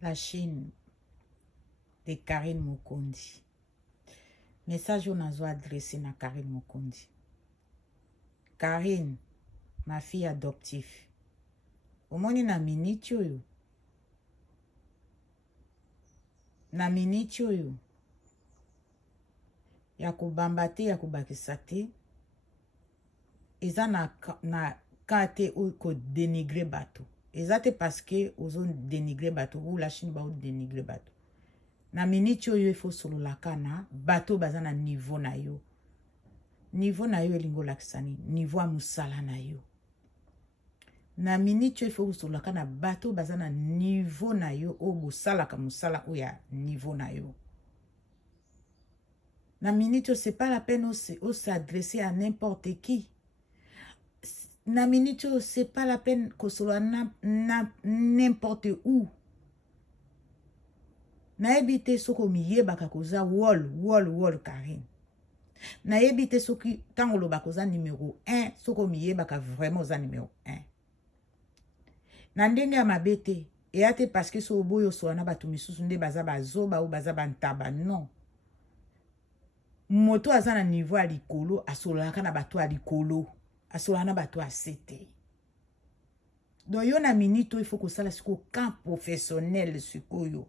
La Chine de Karine Mokondi. Message on a adressé à Karine Mokondi. Karine, ma fille adoptive. Au moins na minute yo. Na minute yo. Ya kubamba te, ya kubakisa te. Eza na kate ou ko dénigrer bateau. Eza te parce que ozo dénigrer bateau ou la Chine ba ou dénigrer bateau. Na minute yo il faut solo la kana bateau baza na niveau na yo. Niveau na yo elingo laksani, niveau a musala na yo. Na minute yo il faut solo la kana bateau baza na niveau na yo o musala ka musala o ya niveau na yo. Na minute yo c'est pas la peine de s'adresser à n'importe qui. Na minute yo c'est pas la peine que solo na n'importe où. Na ebite soko miyeba kakoza wall Karine. Na ebite soki tangolo bakoza numéro 1 soko miyeba ka vraiment za numéro 1. Na ndenge ya mabete eyate parce que so boyo so na batu misusu nde baza bazoba ou baza bantaba non. Moto aza na niveau a likolo asolaka na batu a likolo asolaka na batu a sete. Donc yo na minute il faut que ça la siko camp professionnel sikoyo.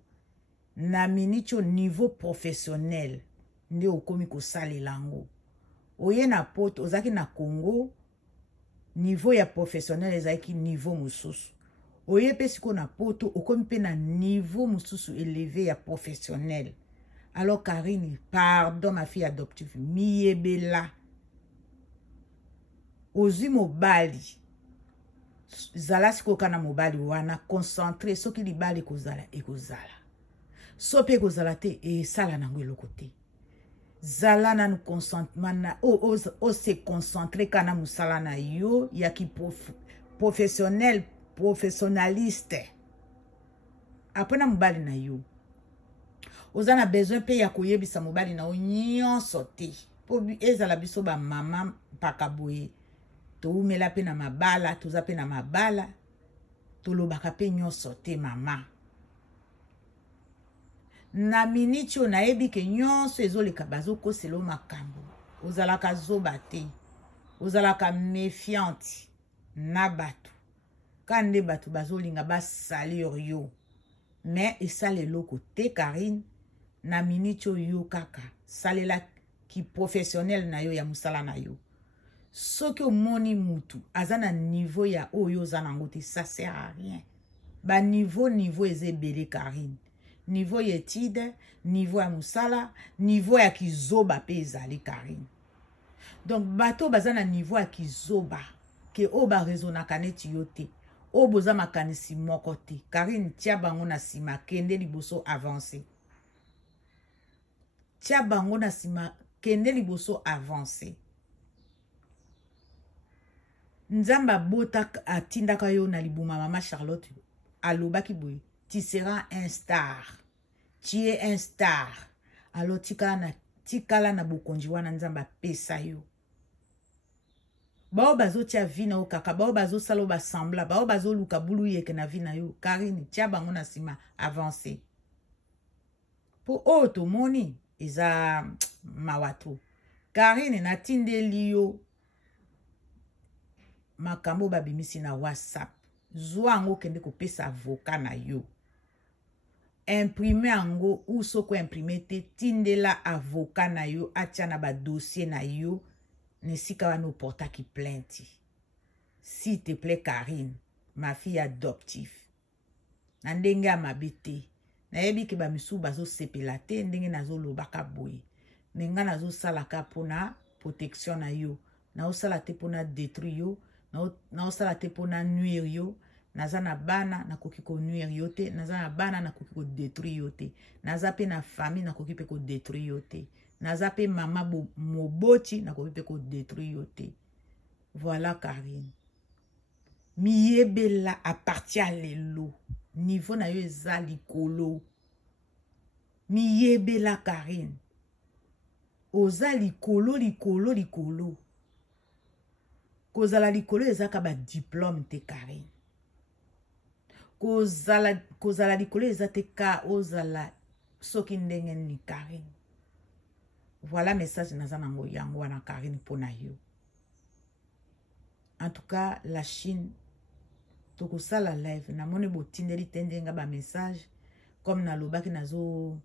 Na minute au niveau professionnel nde okomi ko sale lango. Oye na poto ozaki na Congo niveau ya professionnel ezaki niveau mususu. Oye pe siko na poto okomi pe na niveau mususu élevé ya professionnel. Alors Karine, pardon ma fille adoptive, miyebela. Ozi mobali. Zala siko kana mobali wana concentré soki libali kozala ekozala. Sope kozala te e sala nango eloko te. Zala na nu consentement na o se concentrer kana musala na yo ya ki professionnel professionnaliste. Apena mobali na yo. Ozana besoin pe ya koyebisa mobali na o nyonso te. Po ezala biso ba mama pakaboye. To umela pe na mabala, toza pe na mabala. To lobaka pe nyonso te mama. Na minute yo na ebi ke nyonso ezoleka bazoko selo makambo. Ozalaka zoba te. Ozalaka méfiante na batu. Kande batu bazolinga basalir yo. Mais esale loko te Karine. Na minute yo kaka. Salela ki professionnel na yo ya musala na yo. Soki omoni mutu azana niveau ya oyo zanango te, ça sert à rien. Ba niveau ezebele Karine. Niveau étude, niveau ya musala, niveau ya kizoba pe ezali Karine. Donc bato bazana niveau ya kizoba ke oba rezonaka neti yo te. O boza makanisi moko te. Karine tia bango na sima kende liboso avancer. Tia bango na sima kende liboso avancer. Nzamba bota atindaka yo na libuma mama Charlotte alobaki boye. Tu seras un star. Tu es un star. Alors tikala na bokonji wana nzamba pesa yo. Bao bazo tia vina o kaka. Bao bazo salo basambla. Bao bazo luka bulu yeke na vina yo. Karine tia bango na sima avancer. Po oto moni eza mawato. Karine na tindeli yo makambo babimisi na WhatsApp. Zwa ango kende ko pesa avocat na yo. Imprimer ango ou soko imprimer te tindela avocat na yo atia na ba dossier na yo nesika wana oporta ki plainte. S'il te plaît Karine, ma fille adoptive. Na ndenge ya mabete. Na yebi ke ba misu bazo sepela te ndenge nazo lobaka boye. Menga nazo salaka pona protection na yo. Na osala te pona détruire yo. Na osala te pona nuire yo. Naza na bana na koki ko nuire yo te. Naza na bana na koki ko détruire yo te. Naza pe na famille na koki pe ko détruire yo te. Naza pe mama moboti na koki pe ko détruire yo te. Voilà Karine. Miyebela a partir à lelo. Niveau na yo eza likolo. Miyebela Karine. Oza likolo. Kozala likolo ezaka ba diplôme te Karine. kozala likolo eza te ka ozala soki ndenge ni Karine. Voilà message naza nango yango wana Karine pona yo. En tout cas, la Chine, toko sala live, na mone botindeli tendenga ba message, comme na lobaki nazo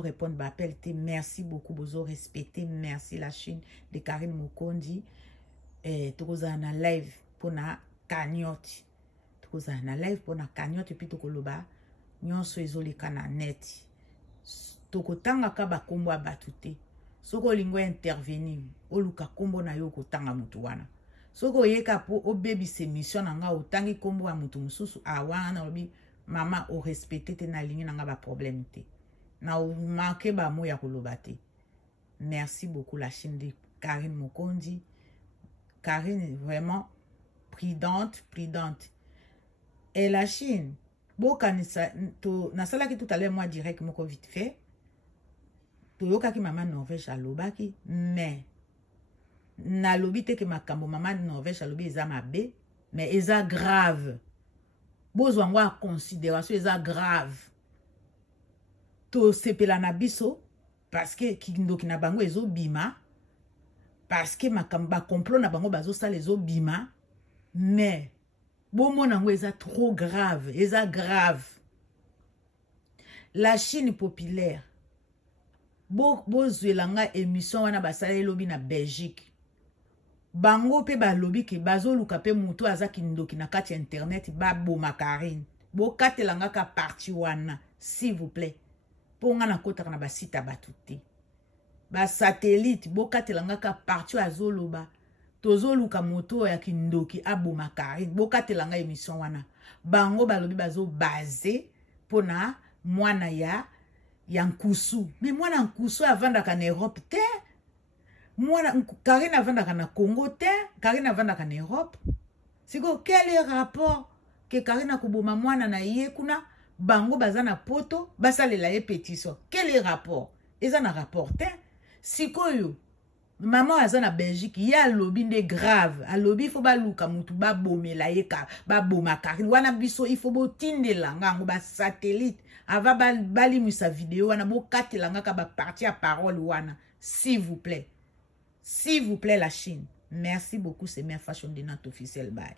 répondre ba appel te, merci beaucoup, bozo respecter, merci la Chine de Karine Mokondi, toko za na live pona cagnotte, toko za na live pona cagnotte, puis toko loba, nyonso ezoleka na net, toko tanga ka ba kombo batute, soko lingwe intervenir, oluka kombo na yo ko tanga mutu wana. Soko yeka po o baby se mission nga otangi kombo wa mutu mususu awana obi mama o respecter te na ligne nga ba problème te na o manquer ba mo ya koloba te. Merci beaucoup la Chine de Karine Mokondi. Karine est vraiment prudente. Et la Chine boka to na sala ki tout à l'heure moi direct moko vite fait to yoka ki mama Norvège alobaki mais na lobi te ke makambo mama Norvège alobi eza mabe mais eza grave bozo ngwa considération eza grave to sepela na biso parce que kindoki na bango ezo bima parce que makambo ba complot na bango bazo sala ezo bima mais bomona ngo eza trop grave eza grave. La Chine populaire bozwelanga émission wana basala elobi na Belgique bango pe ba lobi ke bazo luka pe mutu azaki ndoki na kati internet ba boma Karine bo katelanga ka parti wana s'il vous plaît ponga na kota na ba site batute ba satellite bo katelanga ka parti azoloba tozo luka moto ya kindoki aboma Karine bo katelanga émission wana bango ba lobi bazo basé pona mwana ya Nkusu mais mwana Nkusu avandaka na Europe te. Moi, Karine avandaka na Congo te, Karine avandaka na Europe. Siko, quel est le rapport que Karine akuboma mwana na ye kuna, bango bazana poto, basalela ye pétition. Quel est le rapport? Eza na rapport te. Siko yo, maman azana Belgique, ya lobby de grave. A lobby faut ba luka mutu ba bomela ye ka, ba boma Karine. Wana biso il faut bo tindela ngango ba satellite. Ava bali musa vidéo wana bo katelanga ka ba parti à parole wana. S'il vous plaît. S'il vous plaît, la Chine. Merci beaucoup, c'est Mère Fashion de notre officiel. Bye.